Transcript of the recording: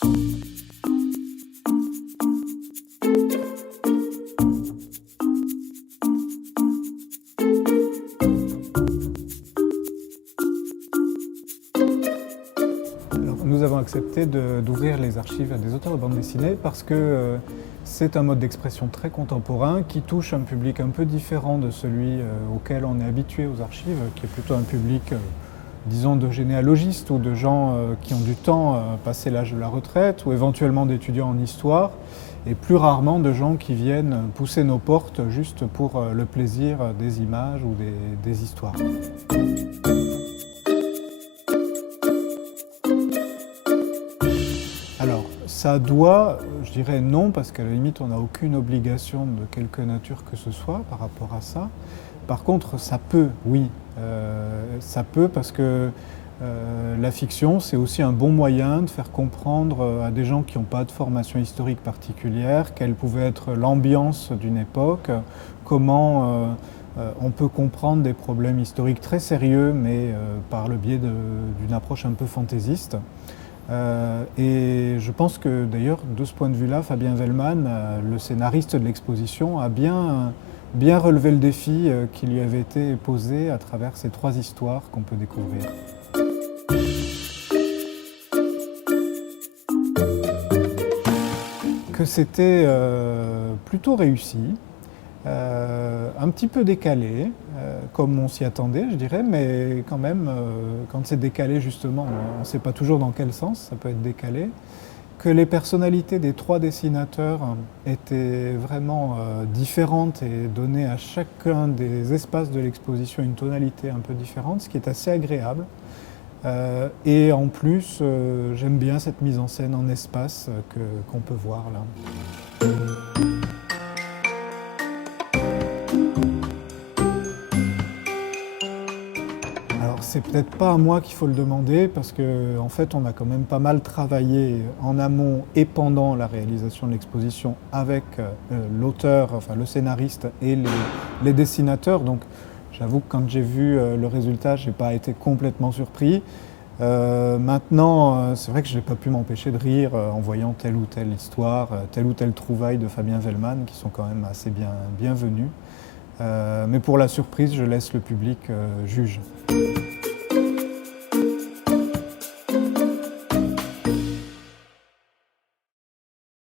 Alors, nous avons accepté d'ouvrir les archives à des auteurs de bande dessinée parce que c'est un mode d'expression très contemporain qui touche un public un peu différent de celui auquel on est habitué aux archives, qui est plutôt un public, disons, de généalogistes ou de gens qui ont du temps passé l'âge de la retraite, ou éventuellement d'étudiants en histoire, et plus rarement de gens qui viennent pousser nos portes juste pour le plaisir des images ou des histoires. Alors, ça doit, je dirais non, parce qu'à la limite, on n'a aucune obligation de quelque nature que ce soit par rapport à ça. Par contre, ça peut, oui. Ça peut parce que la fiction, c'est aussi un bon moyen de faire comprendre à des gens qui n'ont pas de formation historique particulière quelle pouvait être l'ambiance d'une époque, comment on peut comprendre des problèmes historiques très sérieux, mais par le biais d'une approche un peu fantaisiste. Et je pense que d'ailleurs, de ce point de vue-là, Fabien Wellman, le scénariste de l'exposition, a bien relevé le défi qui lui avait été posé à travers ces 3 histoires qu'on peut découvrir. Que c'était plutôt réussi, un petit peu décalé, comme on s'y attendait, je dirais, mais quand même, quand c'est décalé, justement, on ne sait pas toujours dans quel sens ça peut être décalé. Que les personnalités des 3 dessinateurs étaient vraiment différentes et donnaient à chacun des espaces de l'exposition une tonalité un peu différente, ce qui est assez agréable. Et en plus, j'aime bien cette mise en scène en espace qu'on peut voir là. Alors, c'est peut-être pas à moi qu'il faut le demander parce qu'en fait, on a quand même pas mal travaillé en amont et pendant la réalisation de l'exposition avec l'auteur, enfin le scénariste et les dessinateurs. Donc, j'avoue que quand j'ai vu le résultat, je n'ai pas été complètement surpris. Maintenant, c'est vrai que je n'ai pas pu m'empêcher de rire en voyant telle ou telle histoire, telle ou telle trouvaille de Fabien Wellman, qui sont quand même assez bienvenues. Mais pour la surprise, je laisse le public juge.